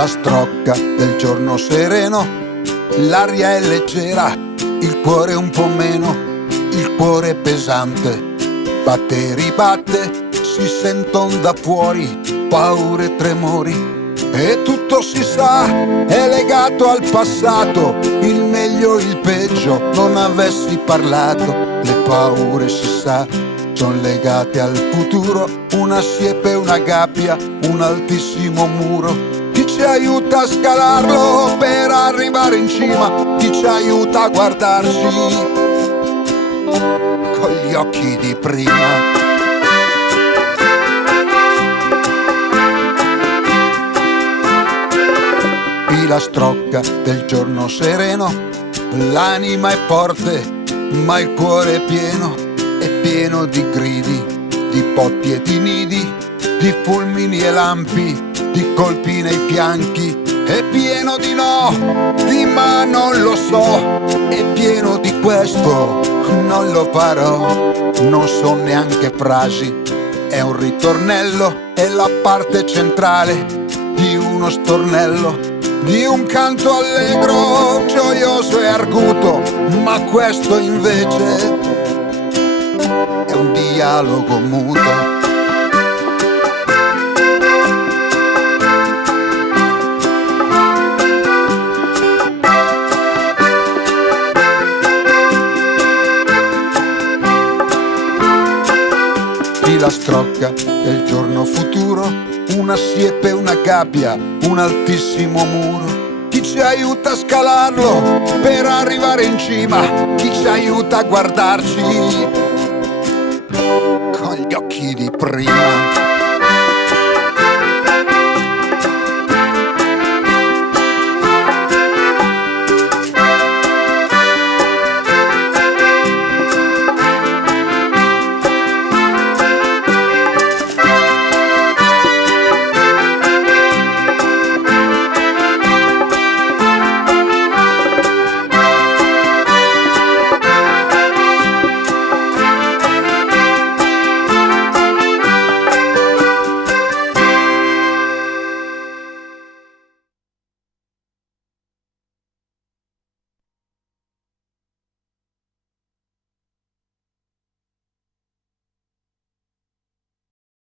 filastrocca del giorno sereno, l'aria è leggera, il cuore un po' meno, il cuore è pesante, batte e ribatte, si sentono da fuori paure e tremori. E tutto si sa, è legato al passato, il meglio e il peggio, non avessi parlato. Le paure si sa, sono legate al futuro, una siepe, una gabbia, un altissimo muro. Chi ci aiuta a scalarlo per arrivare in cima? Chi ci aiuta a guardarci con gli occhi di prima? Filastrocca del giorno sereno, l'anima è forte, ma il cuore è pieno di gridi, di potti e di nidi, di fulmini e lampi, di colpi nei fianchi. È pieno di no, di ma non lo so, è pieno di questo, non lo farò. Non sono neanche frasi, è un ritornello, è la parte centrale di uno stornello, di un canto allegro, gioioso e arguto, ma questo invece è un dialogo muto. Filastrocca del giorno futuro, una siepe, una gabbia, un altissimo muro. Chi ci aiuta a scalarlo per arrivare in cima? Chi ci aiuta a guardarci con gli occhi di prima?